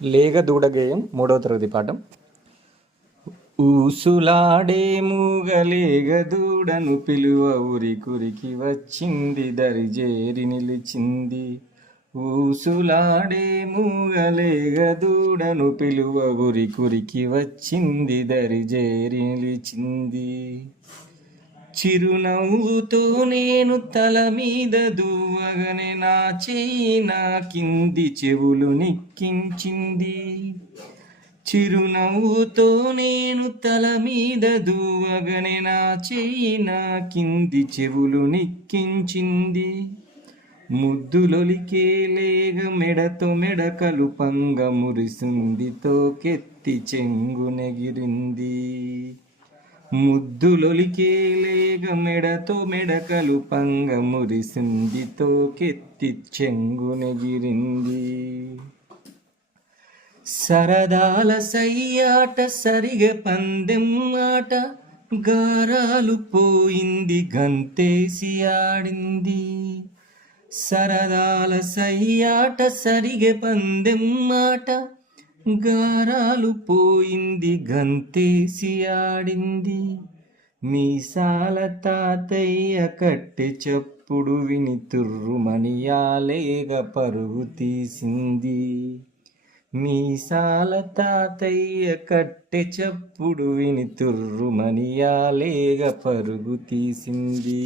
లేగ దూడగేయం 3వ తరగతి పాఠం. ఊసులాడే మూగలేగ దూడను పిలువ ఉరికి వచ్చింది, దరిజేరి నిలిచింది. ఊసులాడే మూగలేగ దూడను పిలువ ఉరికి వచ్చింది, దరిజేరి నిలిచింది. చిరునవ్వుతో నేను తల మీద దువ్వగనే నా చెయ్యి నా కింది చెవులు నిక్కించింది. చిరునవ్వుతో నేను తల మీద దువ్వగనే నా చెయ్యి నా కింది చెవులు నిక్కించింది. ముద్దులొలికే లేగ మెడతో మెడకలు పంగ మురిసింది, తోకెత్తి చెంగునెగిరింది. ముద్దులొలికే లేగ మెడతో మెడకలు పంగ మురిసింది, తోకెత్తి చెంగునెగిరింది. సరదాల సయ్యాట సరిగ పందెం ఆట, గారాలు పోయింది గంతేసి ఆడింది. సరదాల సయ్యాట సరిగ పందెం ఆట, గారాలు పోయింది గంతేసి ఆడింది. మీసాల తాతయ్య కట్టె చప్పుడు విని తుర్రుమని యాలేగ పరుగు తీసింది. మీసాల తాతయ్య కట్టె చప్పుడు విని తుర్రుమని యాలేగ పరుగు తీసింది.